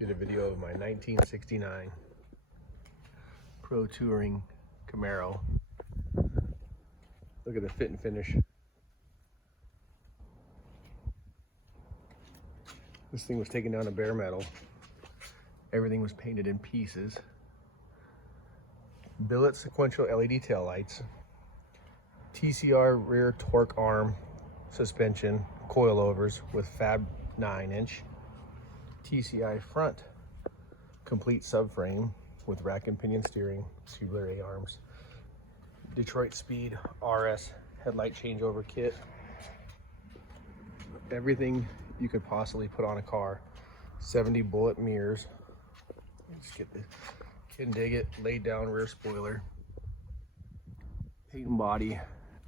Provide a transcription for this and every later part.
Get a video of my 1969 Pro-Touring Camaro. Look at the fit and finish. This thing was taken down to bare metal. Everything was painted in pieces. Billet sequential LED taillights. TCR rear torque arm suspension coilovers with Fab 9-inch. TCI front complete subframe with rack and pinion steering, tubular A-arms. Detroit Speed RS headlight changeover kit. Everything you could possibly put on a car. 70 bullet mirrors. Let's get this. Can dig it. Laid down rear spoiler. Paint and body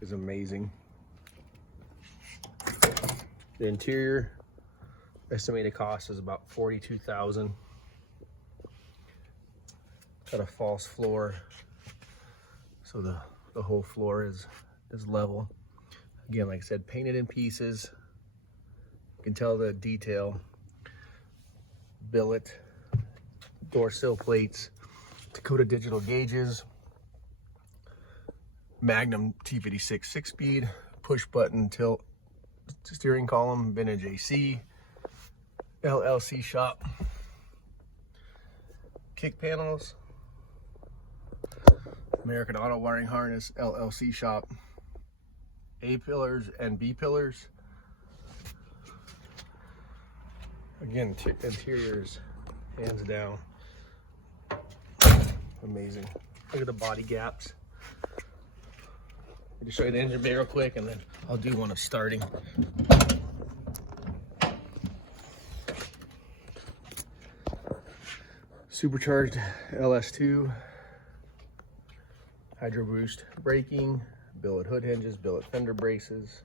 is amazing. The interior estimated cost is about $42,000. Got a false floor, so the whole floor is level. Again, like I said, painted in pieces. You can tell the detail. Billet, door sill plates, Dakota digital gauges, Magnum T56 6-speed, push button tilt steering column, vintage AC, LLC shop, kick panels, American Auto wiring harness, LLC shop, A pillars and B pillars. Again, interiors, hands down, amazing. Look at the body gaps. I'll just show you the engine bay real quick, and then I'll do one of starting. Supercharged LS2, hydro boost braking, billet hood hinges, billet fender braces,